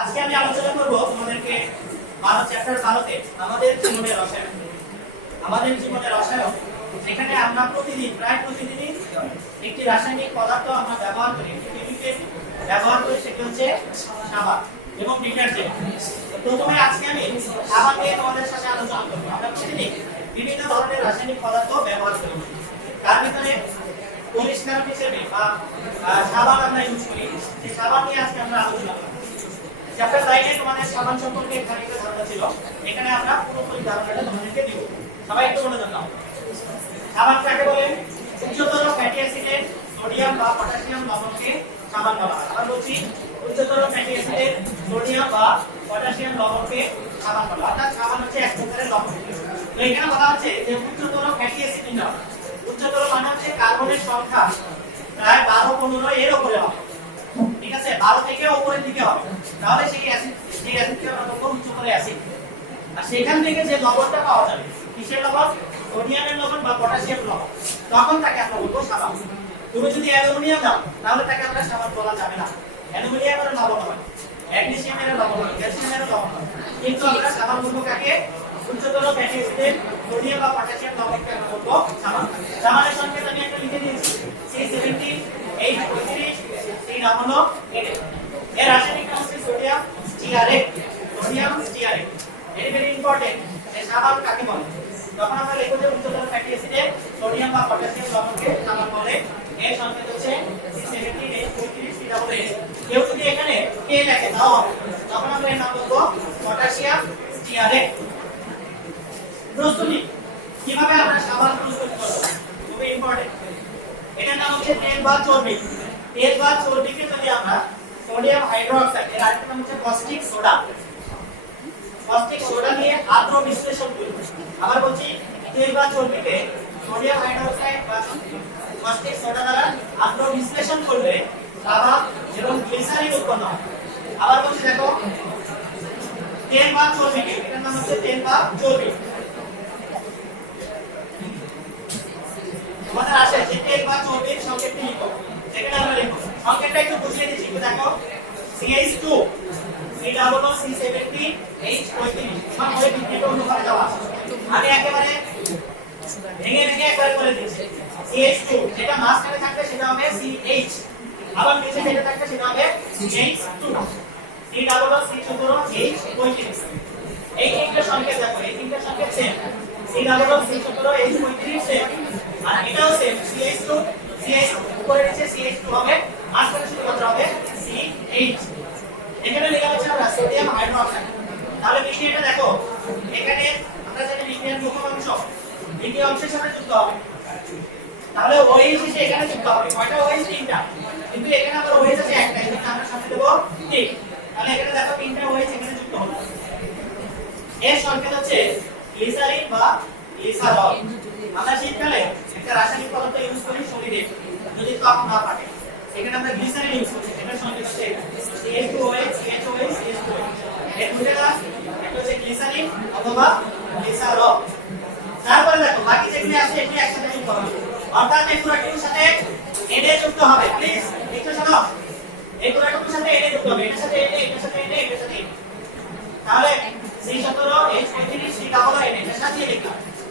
আজকে আমি আলোচনা করব তোমাদেরকে বারো চ্যাপ্টার বারোতে আমাদের জীবনের রসায়ন আমাদের জীবনের রসায়ন, যেখানে আমরা প্রতিদিন, প্রায় প্রতিদিনই একটি রাসায়নিক পদার্থ আমরা ব্যবহার করি। ব্যবহার করি সেটা হচ্ছে সাবান এবং ডিটারজেন্ট। প্রথমে আজকে আমি সাবান নিয়ে তোমাদের সাথে আলোচনা করব। আমরা প্রতিদিন বিভিন্ন ধরনের রাসায়নিক পদার্থ ব্যবহার করি। তার ভিতরে পরিষ্কার হিসেবে বা সাবান আমরা ইউজ করি। সেই সাবান নিয়ে আজকে আমরা আলোচনা করব। চ্যাপ্টার লাইনে তোমাদের সাবান সম্পর্কে খানিকটা ধারণা ছিল, এখানে আমরা পুরোপুরি ধারণাটা তোমাদেরকে দিব। সবাই একটু মনোযোগ দাও সাবান কাকে বলে? উচ্চতর ফ্যাটি অ্যাসিডের সোডিয়াম বা পটাশিয়াম লবণকে সাবান বলা হয়। আবার বলছি, উচ্চতর ফ্যাটি অ্যাসিডের সোডিয়াম বা পটাশিয়াম লবণকে সাবান বলা অর্থাৎ সাবান হচ্ছে এক প্রকারের লবণ। তো এখানে বলা হচ্ছে যে উচ্চতর ফ্যাটি অ্যাসিড উচ্চতর মানে হচ্ছে কার্বনের সংখ্যা প্রায় বারো পনেরো এর উপরে হবে। আছে, বারো থেকে উপরের দিকে হবে। তাহলে সেই অ্যাসিড সেই অ্যাসিডকে আমরা বলব উচ্চতর অ্যাসিড আর সেখান থেকে যে লবণটা পাওয়া যাবে, কিসের লবণ? সোডিয়ামের লবণ বা পটাশিয়াম লবণ। তখন তাকে আমরা বলব সাবান। তুমি যদি অ্যালুমিনিয়াম দাও, তাহলে তাকে আমরা সাবান বলা যাবে না। অ্যালুমিনিয়ামের লবণ হয়। ম্যাগনেসিয়ামের লবণ হয় ক্যালসিয়ামের লবণ হয়। কিন্তু আমরা সাবান বলব কাকে? উচ্চতর ফ্যাটি সোডিয়াম বা পটাশিয়াম লবণকে আমরা বলব সাবান। সাবানের সংকেত আমি একটা লিখে দিয়েছি। সি সেভেন্টি এইট নাম হলো এর রাসায়নিক নাম হচ্ছে sodium stearate sodium stearate very very important এই সাবান কাকে বলে? যখন আমরা লিখব যে উচ্চতর ফ্যাটি অ্যাসিডে সোডিয়াম বা পটাশিয়াম লবণকে সাবান বলে, এর সংকেত হচ্ছে C17 35 COOH কেউ যদি এখানে কে লেখে, তাও। তখন আমরা এর নাম বলব পটাশিয়াম স্টিয়ারেট প্রস্তুতি কীভাবে আমরা সাবান প্রস্তুত করব? খুবই ইম্পর্টেন্ট এটার নাম হচ্ছে তেল বা চর্বি। বা চর্বিকে যদি আমরা সোডিয়াম হাইড্রোক্সাইড এর আরেকটা নাম হচ্ছে কস্টিক সোডা কস্টিক সোডা নিয়ে আদ্র বিশ্লেষণ করি। আবার বলছি তেল বা সোডিয়াম হাইড্রোক্সাইড বা কস্টিক সোডা দ্বারা আদ্র বিশ্লেষণ করলে লাভা এবং গ্লিসারিন উৎপন্ন হয়। আবার বলছি, দেখো, তেল বা চর্বিকে এটার নাম হচ্ছে তেল বা চর্বি। তোমাদের আসে যে তেল বা চর্বির সংকেতটি লিখো। সেখানে আমরা লিখো সংকেতটা একটু বুঝিয়ে দিচ্ছি দেখো। CH2 C double C70 H35 সব করে বিক্রিয়া অন্যভাবে দেওয়া আছে। আমি একেবারে ভেঙে ভেঙে একবার করে দিচ্ছি। CH2 যেটা মাঝখানে থাকবে সেটা হবে CH আবার নিচে যেটা থাকবে সেটা হবে CH2 C ডাবল C চতুর H35 এই তিনটে সংকেত দেখো, এই তিনটে সংকেত সেম C ডাবল C চতুর H35 সেম আর এটাও সেম CH2 CH উপরে নিচে CH2 হবে, মাঝখানে শুধুমাত্র হবে CH এখানে লেখা আছে আমরা সোডিয়াম হাইড্রোক্সাইড তাহলে বিক্রিয়াটা দেখো, এখানে আমরা জানি বিক্রিয়ার মুখ্য অংশ। দ্বিতীয় অংশের সাথে যুক্ত হবে। তাহলে ওএইচ এসে এখানে যুক্ত হবে। কয়টা ওএইচ তিনটা। কিন্তু এখানে আবার ওএইচ আছে একটা এখানে আমরা সাথে দেব ঠিক তাহলে এখানে দেখো তিনটা ওএইচ এখানে যুক্ত হবে এর সংকেত হচ্ছে গ্লিসারিন বা গ্লিসারল আমরা শীতকালে একটা রাসায়নিক পদার্থ ইউজ করি শরীরে যদি ত্বক না ফাটে এখানে আমরা গ্লিসারিন ইউজ করি এটার সংকেত হচ্ছে CH2OH CHOH CH2OH এর দুটো একটা হচ্ছে গ্লিসারিন অথবা গ্লিসারল তারপরে দেখো, বাকি যেগুলো আছে, এগুলো একসাথে যুক্ত হবে অর্থাৎ এই পুরোটির সাথে এনে যুক্ত হবে প্লিজ একটু শোনো। এই পুরোটির সাথে এনে যুক্ত হবে, এটার সাথে এনে এটার সাথে এনে এটার সাথে তাহলে সি সতেরো এইচ পঁয়ত্রিশ সি ডাবল এন সাথে লিখলাম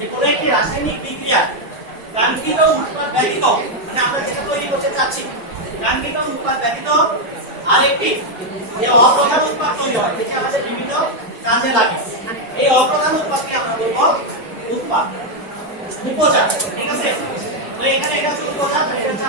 যে কোনো একটি রাসায়নিক বিক্রিয়া কাঙ্ক্ষিত উৎপাদ ব্যতীত মানে আমরা যেটা তৈরি করতে চাচ্ছি কাঙ্ক্ষিত উৎপাদ ব্যতীত আরেকটি যে অপ্রধান উৎপাদ তৈরি হয়, যেটি আমাদের বিভিন্ন কাজে লাগে। এই অপ্রধান উৎপাদকে আমরা বলব উৎপাদ, উপচার, ঠিক আছে? এখানে এটা উপচার এটা